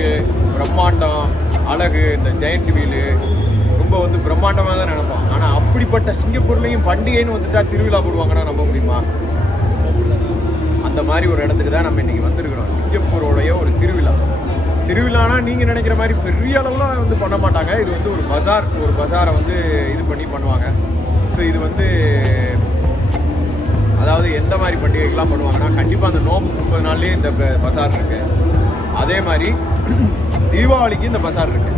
லுக்கு, பிரம்மாண்டம், அழகு, இந்த ஜெயண்ட் வீலு ரொம்ப வந்து பிரம்மாண்டமாக தான் நினைப்போம். ஆனால் அப்படிப்பட்ட சிங்கப்பூர்லேயும் பண்டிகைன்னு வந்துட்டா திருவிழா போடுவாங்கன்னா நம்ப முடியுமா? அந்த மாதிரி ஒரு இடத்துக்கு தான் நம்ம இன்றைக்கி வந்திருக்கிறோம். சிங்கப்பூரோடைய ஒரு திருவிழானா நீங்கள் நினைக்கிற மாதிரி பெரிய அளவுலாம் வந்து பண்ண மாட்டாங்க. இது வந்து ஒரு பஜாரை வந்து இது பண்ணி பண்ணுவாங்க. ஸோ இது வந்து அதாவது எந்த மாதிரி பண்டிகைகள்லாம் பண்ணுவாங்கன்னா கண்டிப்பாக அந்த நோம்பு 30 நாள்லேயே இந்த பஜார் இருக்குது. அதே மாதிரி தீபாவளிக்கு இந்த பஜார் இருக்குது.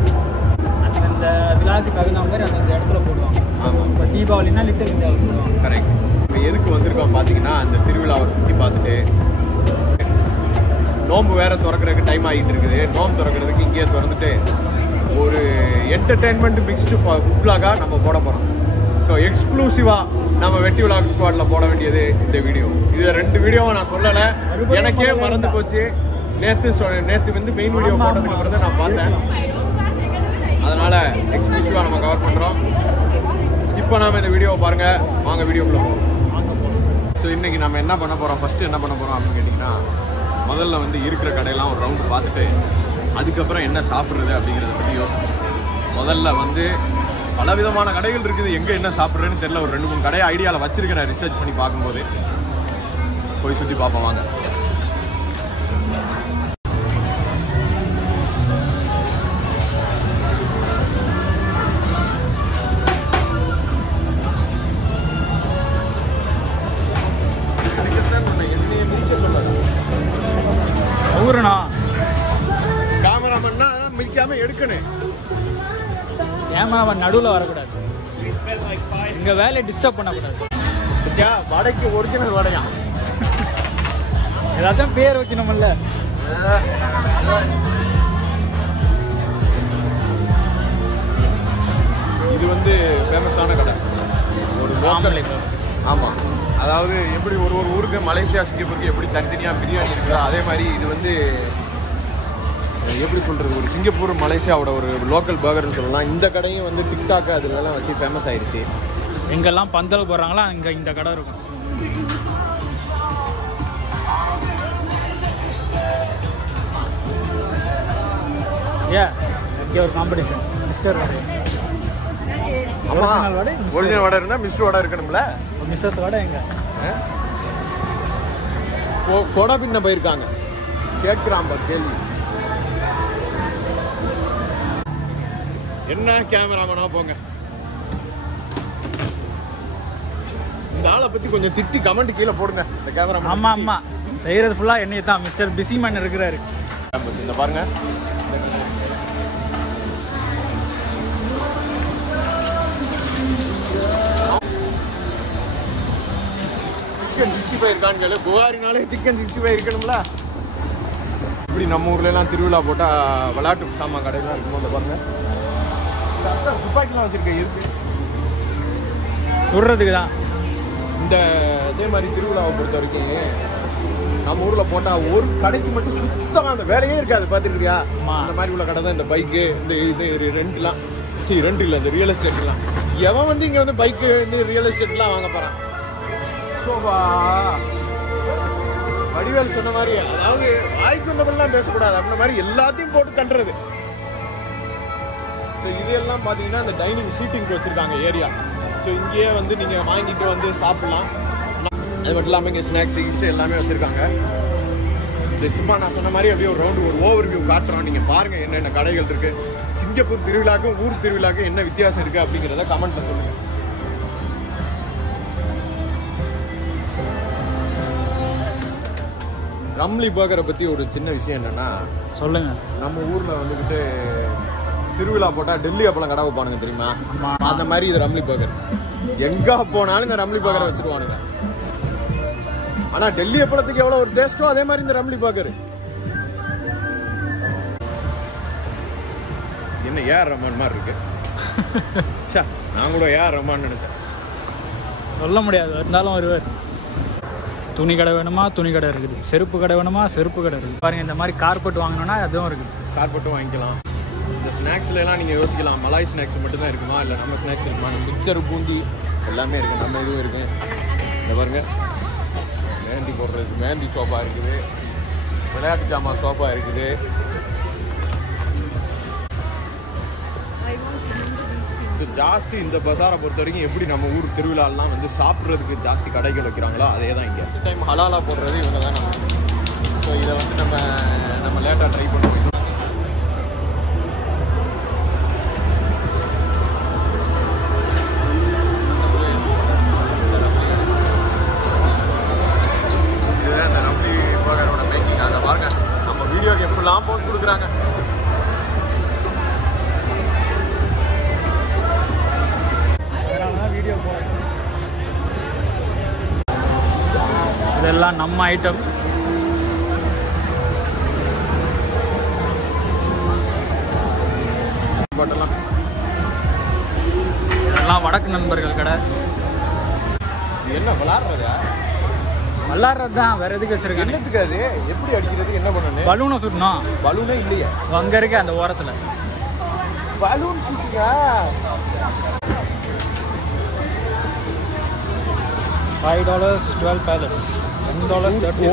அந்த விழாவுக்கு தகுந்த மாதிரி அந்த இடத்துல போடுவாங்க. ஆமாம், இப்போ தீபாவளினா லிட்டில் இந்தியாவில் போடுவாங்க. கரெக்ட். இப்போ எதுக்கு வந்திருக்கோம் பார்த்தீங்கன்னா அந்த திருவிழாவை சுற்றி பார்த்துட்டு, நோம்பு வேறு திறக்கிறதுக்கு டைம் ஆகிட்டு இருக்குது. நோம்பு திறக்கிறதுக்கு இங்கேயே திறந்துட்டு ஒரு என்டர்டெயின்மெண்ட் மிக்ஸ்டு ஃபுட் விளாகாக நம்ம போட போகிறோம். ஸோ எக்ஸ்க்ளூசிவாக நம்ம வெட்டி விளாக் ஸ்குவாடில் போட வேண்டியது இந்த வீடியோ. இதில் 2 வீடியோவை நான் சொல்லலை, எனக்கே மறந்து போச்சு. நேற்று வந்து மெயின் வீடியோ போட்டதுக்கு அப்புறம் தான் நான் பார்த்தேன். அதனால் எக்ஸ்க்ளூசிவாக நம்ம கவர் பண்ணுறோம். ஸ்கிப் பண்ணாமல் இந்த வீடியோவை பாருங்கள். வாங்க வீடியோக்குள்ளே போகிறோம். ஸோ இன்றைக்கி நம்ம என்ன பண்ண போகிறோம், ஃபஸ்ட்டு என்ன பண்ண போகிறோம் அப்படின்னு கேட்டிங்கன்னா, முதல்ல வந்து இருக்கிற கடையெல்லாம் ஒரு ரவுண்டு பார்த்துட்டு அதுக்கப்புறம் என்ன சாப்பிட்றது அப்படிங்கிறத பற்றி யோசிப்போம். முதல்ல வந்து பலவிதமான கடைகள் இருக்குது. எங்கே என்ன சாப்பிட்றதுன்னு தெரியல. ஒரு 2-3 கடையை ஐடியாவில் வச்சுருக்கிறேன். ரிசர்ச் பண்ணி பார்க்கும்போது போய் சுற்றி பார்ப்போம் வாங்க. கேமராமன்னா மிதிக்காம எடுக்கணும். கேமராமேன் நடுவில் வரக்கூடாது. எங்கள் வேலையை டிஸ்டர்ப் பண்ணக்கூடாது. வடைக்கு ஒரிஜினல் வடையா? ஏதாச்சும் பேர் வைக்கணும்ல. இது வந்து ஃபேமஸான கடை, ஒரு லோக்கல். ஆமாம், அதாவது எப்படி ஒரு ஊருக்கு மலேசியா சிங்கப்பூருக்கு எப்படி தனித்தனியாக பிரியாணி இருக்குதோ அதே மாதிரி இது வந்து எப்படி சொல்கிறது, ஒரு சிங்கப்பூர் மலேசியாவோட ஒரு லோக்கல் பர்கர்னு சொல்லலாம். இந்த கடையும் வந்து டிக்டாக் அதுலலாம் வச்சு ஃபேமஸ் ஆயிடுச்சு. எங்கெல்லாம் பந்தல் போடுறாங்களோ அங்கே இந்த கடை இருக்கும். இங்கே ஒரு காம்படிஷன் மிஸ்டர் வடை. ஆமாம், ஒரிஜினல் வடை இருந்தால் மிஸ்டர் வடை இருக்கணும்ல. மிஸ்டர்ஸ் வடை எங்க கொடை பின்ன போயிருக்காங்க. கேட்குறாம்பா கேள்வி. என்ன கேமராமேனா போங்க. இந்த ஆளை பற்றி கொஞ்சம் திட்டி கமெண்ட் கீழே போடுங்க. இந்த கேமரா ஆமாம் செய்கிறது ஃபுல்லாக என்னையை தான். மிஸ்டர் பிஸிமேன் இருக்கிறாரு. இந்த பாருங்க, சிக்கன் 65 இருக்கான்னு கேளு. புகாரினாலே சிக்கன் 65 இருக்கணும்ல. இப்படி நம்ம ஊர்லலாம் திருவிழா போட்டால் விளையாட்டு சாமான் கடையெல்லாம் இருக்குமோ. அந்த பாருங்க, துப்பாக்கிலாம் வச்சுருக்கேன். இருக்கு சுடுறதுக்கு தான். இந்த இதே மாதிரி திருவிழாவை பொறுத்த வரைக்கும் நம்ம ஊரில் போட்டால் ஒரு கடைக்கு மட்டும் சுத்தமாக அந்த வேலையே இருக்காது. பார்த்துருக்கியா? அந்த மாதிரி உள்ள கடை தான் இந்த பைக்கு, இந்த இது ரெண்டுலாம். ரெண்டு இல்லை, இந்த ரியல் எஸ்டேட்லாம். எவன் வந்து இங்கே வந்து பைக்கு இந்த ரியல் எஸ்டேட்லாம் வாங்க போகிறான்? சோபா வடிவேல் சொன்ன மாதிரி, அதாவது வாய்க்கு வந்தவெல்லாம் பேசக்கூடாது. அந்த மாதிரி எல்லாத்தையும் போட்டு தண்டுறது. ஸோ இதெல்லாம் பார்த்தீங்கன்னா இந்த டைனிங் சீட்டிங்க்கு வச்சுருக்காங்க ஏரியா. ஸோ இங்கேயே வந்து நீங்கள் வாங்கிட்டு வந்து சாப்பிட்லாம். அது மட்டும் இல்லாமல் இங்கே ஸ்நாக்ஸ் கிக்ஸ் எல்லாமே வச்சுருக்காங்க. இது சும்மா நான் சொன்ன மாதிரி அப்படியே ஒரு ரவுண்டு ஒரு ஓவர் வியூ காட்டுறோம். நீங்கள் பாருங்கள் என்னென்ன கடைகள் இருக்குது. சிங்கப்பூர் திருவிழாக்கும் ஊர் திருவிழாக்கும் என்ன வித்தியாசம் இருக்குது அப்படிங்கிறத கமெண்ட்டில் சொல்லுங்கள். ரம்லி பர்கரை பற்றி ஒரு சின்ன விஷயம் என்னென்னா, சொல்லுங்கள். நம்ம ஊரில் வந்துக்கிட்டு திருவிழா போட்டால் டெல்லி அப்பளம் கடை வைப்பானுங்க தெரியுமா? அந்த மாதிரி இது ரம்லி பர்கர். எங்கே போனாலும் இந்த ரம்லி பர்கரை வச்சுருவானுங்க. ஆனால் டெல்லி அப்பளத்துக்கு எவ்வளோ ஒரு டேஸ்ட்டோ அதே மாதிரி இந்த ரம்லி பர்கர். என்ன ஏஆர் ரஹ்மான் மாதிரி இருக்கு. நான் கூட ஏஆர் ரஹ்மான் நினைச்சேன். சொல்ல முடியாது, இருந்தாலும் வருவார். துணி கடை வேணுமா, துணி கடை இருக்குது. செருப்பு கடை வேணுமா, செருப்பு கடை இருக்குது. பாருங்கள், இந்த மாதிரி கார்பெட் வாங்கணும்னா அதுவும் இருக்குது. கார்பெட்டும் வாங்கிக்கலாம். இந்த ஸ்நாக்ஸ்லாம் நீங்கள் யோசிக்கலாம், மலாய் ஸ்நாக்ஸ் மட்டும்தான் இருக்குமா, இல்லை நம்ம ஸ்நாக்ஸ் இருக்குமா? மிக்சர், பூந்தி எல்லாமே இருக்குது. நம்ம இதுவும் இருக்குது. இந்த பாருங்கள், மேந்தி போடுறது, மேந்தி சோஃபா இருக்குது, விளையாட்டு ஜாமான் சோஃபா இருக்குது. ஜாஸ்தி இந்த பசாரை பொறுத்த வரைக்கும் எப்படி நம்ம ஊர் திருவிழாலாம் வந்து சாப்பிட்றதுக்கு ஜாஸ்தி கடைகள் வைக்கிறாங்களோ அதே தான் இங்கே டைம் ஹலாலா போடுறது இவங்க தான் நம்ம. ஸோ இதை வந்து நம்ம லேட்டாக ட்ரை பண்ணுவோம். இதுதான் இந்த ரம்லி பர்கரோட மேக்கிங். அதை பாருங்க, நம்ம வீடியோக்கு எப்படிலாம் போஸ்ட் கொடுக்குறாங்க. இதெல்லாம் நம்ம ஐட்டம். இதெல்லாம் வடக்கு நண்பர்கள் கடை. என்ன விளாடுறதா? விளாடுறது தான், வேற எதுக்கு வச்சிருக்கேன்? என்னத்துக்கு அது? எப்படி அடிக்கிறது? என்ன பண்ணணும்? பலூனை சுடணும். பலூனே இல்லையா அங்க இருக்க அந்த ஓரத்துல பலூன் ஷூட்டிங்கா? $5 12 pallets. $10 30.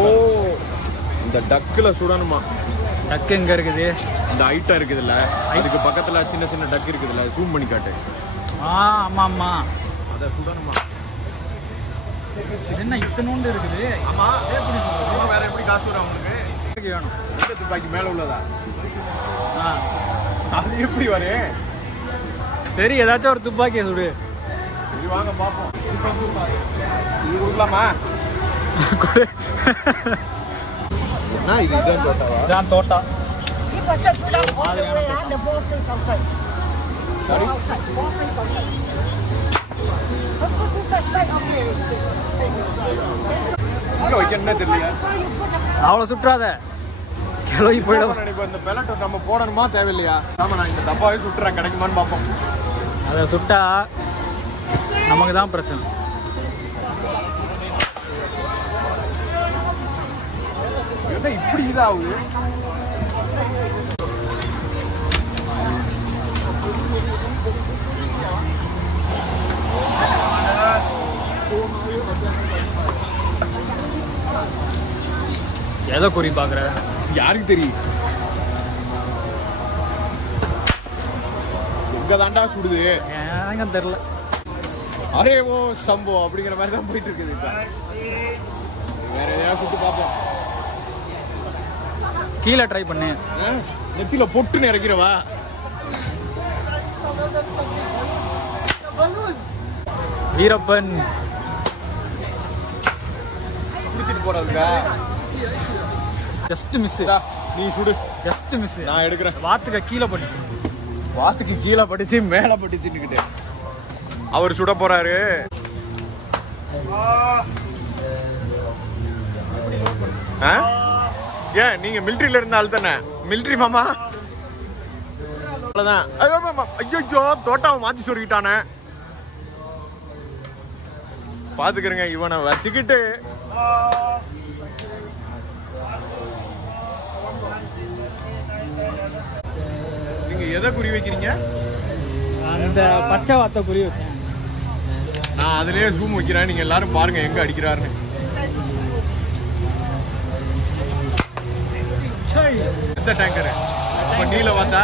இந்த டக்கில் சுடணுமா? டக்கு எங்க இருக்குது? இந்த ஐட்டம் இருக்குதுல்ல, அதுக்கு பக்கத்துல சின்ன சின்ன டக் இருக்குதுல்ல, ஜூம் பண்ணி காட்டு. ஆமா ஆமா, அதை சுடணுமா? என்ன இத்தனோண்டு இருக்குது? ஆமா, எப்படி சுடுறது? வேற எப்படி காசு வரும் உங்களுக்கு? வேணும். இந்த துப்பாக்கி மேல உள்ளதா? ஆ, அது எப்படி வரும்? சரி, ஏதாச்சும் ஒரு துப்பாக்கியை சுடு. சரி வாங்க பாப்போம். இது கொடுக்கலாமா? என்ன இது? இதான் தோட்டாவா? இதான் தோட்டா. சரி, இங்க வைக்கணும்னே தெரியல. அவ்வளோ சுற்றாத, கிளவி போயிடும். நினைப்போம் இந்த பெலட்டை நம்ம போடணுமா தேவையில்லையா? ஆமா, நான் இந்த டப்பாவே சுட்டுறேன், கிடைக்குமான்னு பார்ப்போம். அதை சுட்டா நமக்கு தான் பிரச்சனை. என்ன இப்படி இதாகுது? எதை குறி பார்க்குற? யாருக்கு தெரியும்? எங்க தாண்டா சுடுது? எனக்கு தெரியல. அரே ஓ சம்போ அப்படிங்கிற மாதிரி தான் போயிட்டு இருக்குது. வேற எதையாவது சுட்டு பார்ப்போம். கீழே ட்ரை பண்ணு. நெத்தில பொட்டுன்னு இறக்கிறவா? வீரப்பன் பிடிச்சிட்டு போறதுக்கா? Just miss. நீ சுடு. Just miss. நான் எடுக்கிறேன். வாத்துக்க கீழே பட்டுச்சு. வாத்துக்கு கீழே பட்டுச்சு, மேல பட்டுச்சுன்னு அவர் சுட போறாரு. ஏன் நீங்க மிலிட்டரியில இருந்த ஆள் தானே? மிலிட்டரி மாமா. ஐயோ, தோட்டாவை மாத்தி சொல்லிட்டானே. பாத்துக்கிறேங்க, இவனை வச்சுக்கிட்டு நீங்க எதை குறி வைக்கிறீங்க? அந்த பச்சை வாத்தை குறி வச்சேன். நான் அதுலயே ஜூம் வைக்கிறேன், நீங்க எல்லாரும் பாருங்க எங்க அடிக்கிறாருன்னு. எந்த டேங்கரு? இப்ப நீல வாத்தா?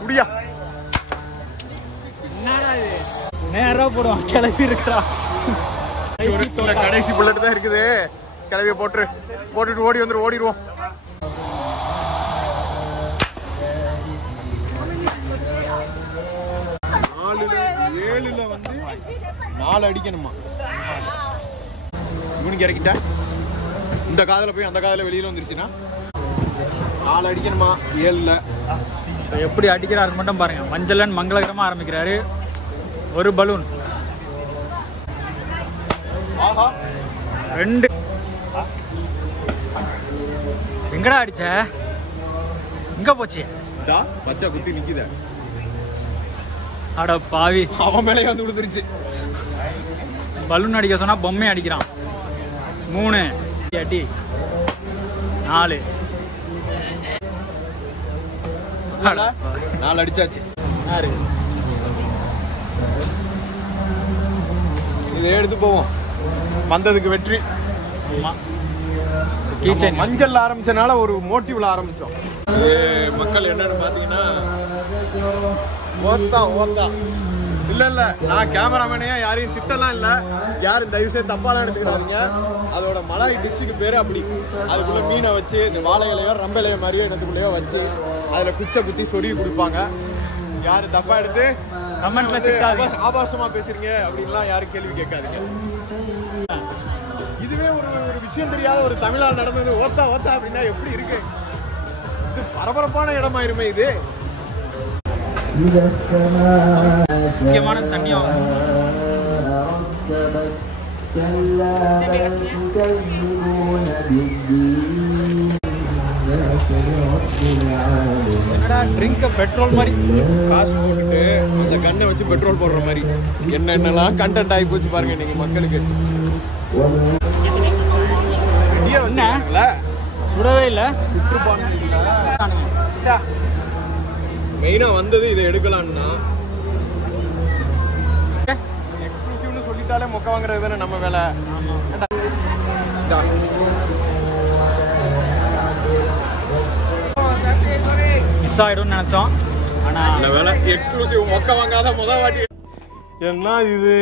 குடியா? நேரா போடுவான், கிளம்பி இருக்கிறான். கடைசி புல்லட் தான் இருக்குது. கிளவிய போட்டுட்டு ஓடிடுவோம். ஏழுல வந்து 4 அடிக்கணுமா? இவனுக்கு இறக்கிட்டா இந்த காதல போய் அந்த காதல வெளியில வந்துருச்சுன்னா 4 அடிக்கணுமா 7ல? எப்படி அடிக்கிறாரு மட்டும் பாருங்க. மஞ்சளன் மங்களகரமா ஆரம்பிக்கிறாரு. ஒரு பலூன், 2. எங்கடா அடிச்ச? எங்க போச்சு? பச்சை குத்தி நிக்குத. அட பாவி, அவன் மேலே வந்து விழுந்துருச்சு. பலூன் அடிக்க சொன்னா பொம்மை அடிக்கிறான். 3 அடி, 4. 4 அடிச்சாச்சு. யாரு இதை எடுத்து போவோம். வந்ததுக்கு வெற்றி. மஞ்சள் ஆரம்பிச்சனால ஒரு மோட்டிவ்ல ஆரம்பிச்சோம். மக்கள் என்னன்னு பாத்தீங்கன்னா ஓத்தா இல்ல நான் கேமராமேனையா யாரையும் திட்டலாம் இல்ல, யாரும் தயவு செய்து தப்பாலாம் எடுத்துக்கிறாதீங்க. அதோட மலாய் டிஷ்ஷுக்கு பேரு அப்படி. அதுக்குள்ள மீனை வச்சு இந்த வாழை இலையோ ரம்ப இலையோ மாதிரியோ இடத்துக்குள்ளேயோ வச்சு அதுல குச்சை குத்தி சொருகி கொடுப்பாங்க. யாரு தப்பா எடுத்து கமெண்ட்ல திட்டாதீங்க, ஆபாசமா பேசுறீங்க அப்படின்லாம் யாரும் கேள்வி கேட்காதீங்க. இதுவே ஒரு விஷயம் தெரியாத ஒரு தமிழால் நடந்தது ஓத்தா அப்படின்னா எப்படி இருக்கு? இது பரபரப்பான இடமாயிருமே இது. முக்கியமான தண்ணி ட்ரிங்க் பெட்ரோல் மாதிரி காசு போட்டுட்டு அந்த கண்ணை வச்சு பெட்ரோல் போடுற மாதிரி என்னென்னலாம் கண்டென்ட் ஆகி போச்சு பாருங்க இன்னைக்கு மக்களுக்கு. சுடவே இல்லை. மெயினா வந்தது இதை எடுக்கலாம்னா எக்ஸ்க்ளூசிவ்னு சொல்லிட்டாலே மொக்க வாங்குறது தானே நம்ம வேலை. மிஸ் ஆயிடும்னு நினைச்சோம், ஆனா அந்த வேலை எக்ஸ்க்ளூசிவ் மொக்க வாங்காத முதல் வாட்டி. என்ன இது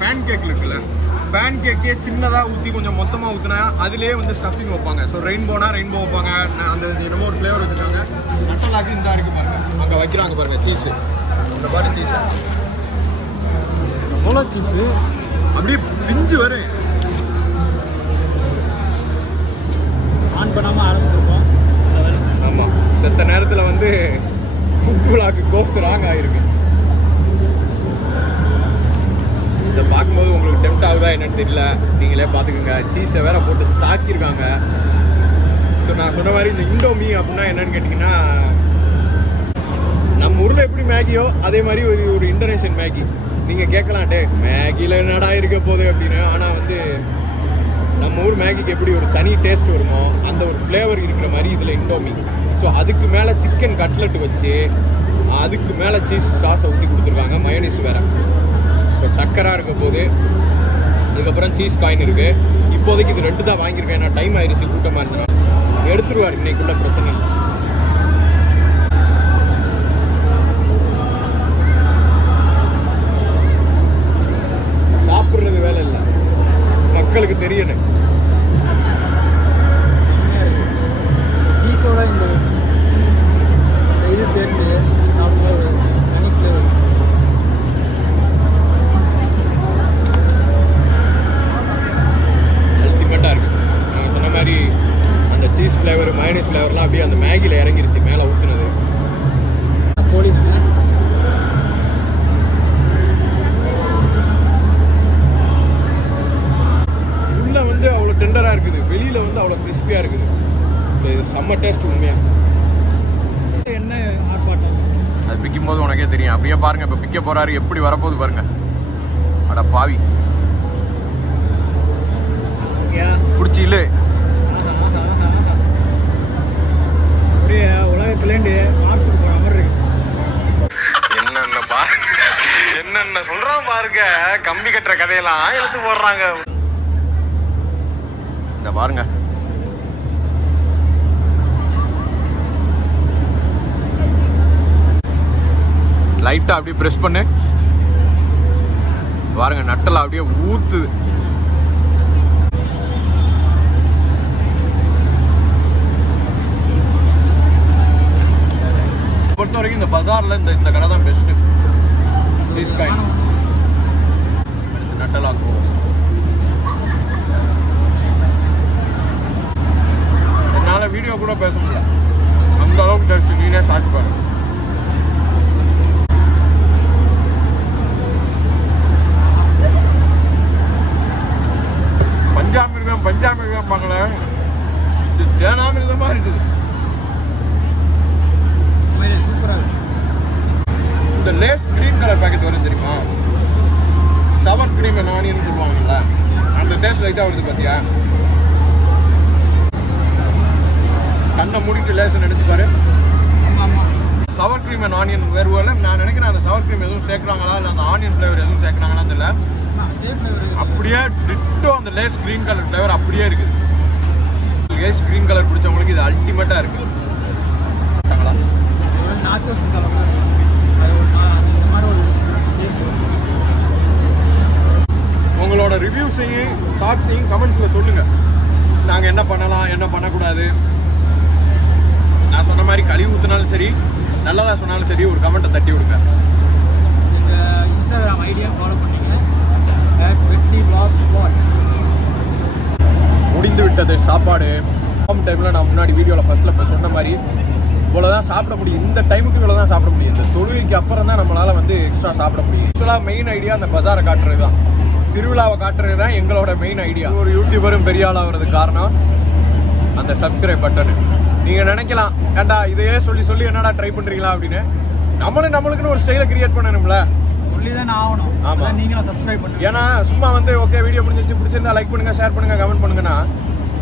பேன் கேக் இருக்குல்ல, பேன் கேக்கே சின்னதாக ஊற்றி கொஞ்சம் மொத்தமாக ஊற்றினா அதுலேயே வந்து ஸ்டஃபிங் வைப்பாங்க. ஸோ ரெயின்போனா ரெயின்போ வைப்பாங்க. அந்த என்னமோ ஒரு ஃப்ளேவர் வச்சுருக்காங்க. நட்டலாக்கு இந்த இருக்கு பாருங்க, அங்கே வைக்கிறாங்க பாருங்க சீஸு. இந்த மாதிரி சீஸு எவ்வளோ சீஸு அப்படியே பிஞ்சு வரும். ஆன் பண்ணாமல் ஆரம்பிச்சிருக்கோம். ஆமாம், செத்த நேரத்தில் வந்து ஃபுட் விளாக்கு கோர்ஸ் ராங் ஆகிருக்கு. இதை பார்க்கும்போது உங்களுக்கு டெம்ட் ஆகுதா என்னன்னு தெரியல, நீங்களே பார்த்துக்கோங்க. சீஸை வேற போட்டு தாக்கியிருக்காங்க. ஸோ நான் சொன்ன மாதிரி இந்த இண்டோமி அப்படின்னா என்னன்னு கேட்டிங்கன்னா, நம்ம ஊரில் எப்படி மேகியோ அதே மாதிரி ஒரு இந்தோனேஷியன் மேகி. நீங்கள் கேட்கலாம், டே மேகியில் என்னடா இருக்க போகுது அப்படின்னு. ஆனால் வந்து நம்ம ஊர் மேகிக்கு எப்படி ஒரு தனி டேஸ்ட் வருமோ அந்த ஒரு ஃப்ளேவர் இருக்கிற மாதிரி இதில் இண்டோமி. ஸோ அதுக்கு மேலே சிக்கன் கட்லெட் வச்சு அதுக்கு மேலே சீஸ் சாஸை ஊற்றி கொடுத்துருக்காங்க, மயோனீஸ் வேறு. ஸோ டக்கராக இருக்க போது. இதுக்கப்புறம் சீஸ் காயின் இருக்குது. இப்போதைக்கு இது 2 தான் வாங்கியிருக்கேன். ஏன்னா டைம் ஆயிடுச்சு, கூட்டமாக இருந்தேன்னா எடுத்துருவார் இன்னைக்குள்ள பிரச்சனை. சாப்பிட்றது வேலை இல்லை, மக்களுக்கு தெரியணும். சீஸோட இந்த இது சேர்ந்து தனி ஃப்ளேவர். அல்டிமேட்டாக இருக்குது. நான் சொன்ன மாதிரி அந்த சீஸ் ஃப்ளேவர் மயோனீஸ் ஃப்ளேவர்லாம் அப்படியே அந்த மேகியில் இறங்கிருச்சு மேலே ஊற்றுனது. கோழி உள்ளே வந்து அவ்வளோ டெண்டராக இருக்குது, வெளியில் வந்து அவ்வளோ கிறிஸ்பியாக இருக்குது. ஸோ இது செம்ம டேஸ்ட் உண்மையாக. என்ன ஆர்ப்பாட்டம் அது பிக்கும் போது உனக்கே தெரியும். அப்படியே பாருங்கள், இப்போ பிக்க போகிறாரு எப்படி வரப்போகுது பாருங்கள். அட பாவி பிடிச்சி இல்லை. அப்படியே உலகத்துலேருந்து மார்ஸுக்கு போகிற மாதிரி இருக்கு. என்னென்ன சொல்கிறான் பாருங்க, கம்பி கட்டுற கதையெல்லாம் எடுத்து போடுறாங்க. இந்த பாருங்க, லைட்டாக அப்படியே ப்ரெஸ் பண்ணு பாருங்க, நட்டெல்லாம் அப்படியே ஊத்துது. பொறுத்த வரைக்கும் இந்த பஜாரில் இந்த கடை தான் பெஸ்ட்டு. சீஸ் காயின் எடுத்து நட்டலாக்கும். என்னால் வீடியோ கூட பேச முடியல, அந்த அளவுக்கு டேஸ்ட். நீனே சாப்பிட்டு பாருங்க. பஞ்சாமிர்தம் பாங்களே, இது தேனாமிர்தமா இருக்குது. சூப்பராக இருக்கு. இந்த லேஸ் கிரீன் கலர் பேக்கெட் வரும் தெரியுமா, சவர் கிரீம் அண்ட் ஆனியன் சொல்லுவாங்கல்ல, அந்த டேஸ்ட் லைட்டாக வருது பார்த்தியா. கண்ணை மூடிட்டு லேஸ் நினைச்சு பாரு. சவர் க்ரீம் அண்ட் ஆனியன் வேறுவல நான் நினைக்கிறேன் அந்த சவர் க்ரீம் எதுவும் சேர்க்குறாங்களா இல்லை அந்த ஆனியன் ஃப்ளேவர் எதுவும் சேர்க்குறாங்களா தெரியல. அப்படியே டிட்டோ அந்த லேஸ் க்ரீன் கலர் ஃப்ளேவர் அப்படியே இருக்குது. லேஸ் க்ரீன் கலர் பிடிச்சவங்களுக்கு இது அல்டிமேட்டாக இருக்குது. உங்களோட ரிவ்யூஸையும் தாட்ஸையும் கமெண்ட்ஸில் சொல்லுங்கள். நாங்கள் என்ன பண்ணலாம் என்ன பண்ணக்கூடாது. நான் சொன்ன மாதிரி கழுவி ஊற்றினாலும் சரி நல்லதாக சொன்னாலும் சரி ஒரு கமெண்ட்டை தட்டி விடுங்க. எங்கள் இன்ஸ்டாகிராம் ஐடியா ஃபாலோ பண்ணிங்க. வெட்டி vlog spot. முடிந்து விட்டது சாப்பாடு. ஹோம் டைமில் நான் முன்னாடி வீடியோவில் ஃபஸ்ட்டில் இப்போ சொன்ன மாதிரி இவ்வளோ தான் சாப்பிட முடியும். இந்த டைமுக்கு இவ்வளோ தான் சாப்பிட முடியும். இந்த தொழுகைக்கு அப்புறம் தான் நம்மளால் வந்து எக்ஸ்ட்ரா சாப்பிட முடியும். ஆக்சுவலாக மெயின் ஐடியா அந்த பஜாரை காட்டுறது தான், திருவிழாவை காட்டுறது தான் எங்களோட மெயின் ஐடியா. ஒரு யூடியூபரும் பெரிய ஆளாகிறதுக்கு காரணம் அந்த சப்ஸ்கிரைப் பட்டனு. நீங்கள் நினைக்கலாம் ஏண்டா இதையே சொல்லி சொல்லி என்னடா ட்ரை பண்ணுறீங்களா அப்படின்னு. நம்மளுக்குன்னு ஒரு ஸ்டைலை கிரியேட் பண்ணணும்ல, சொல்லி தான் ஆகணும். ஆமாம், நீங்களும் சப்ஸ்கிரைப் பண்ணுங்க. ஏன்னா சும்மா வந்து ஓகே வீடியோ முடிஞ்சிச்சு பிடிச்சிருந்தா லைக் பண்ணுங்கள், ஷேர் பண்ணுங்கள், கமெண்ட் பண்ணுங்கன்னா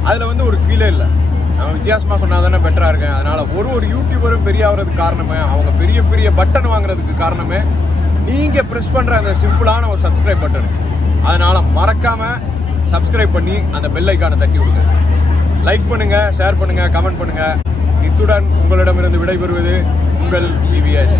அதில் வந்து ஒரு ஃபீலே இல்லை. நான் வித்தியாசமாக சொன்னால் தானே பெட்டராக இருக்கேன். அதனால் ஒரு யூடியூபரும் பெரிய ஆகிறதுக்கு காரணமே, அவங்க பெரிய பெரிய பட்டன் வாங்குறதுக்கு காரணமே நீங்கள் ப்ரெஸ் பண்ணுற அந்த சிம்பிளான ஒரு சப்ஸ்கிரைப் பட்டன். அதனால் மறக்காமல் சப்ஸ்கிரைப் பண்ணி அந்த பெல் ஐக்கானை தட்டி விடுங்க. லைக் பண்ணுங்கள், ஷேர் பண்ணுங்கள், கமெண்ட் பண்ணுங்கள். இத்துடன் உங்களிடமிருந்து விடைபெறுவது உங்கள் EVS.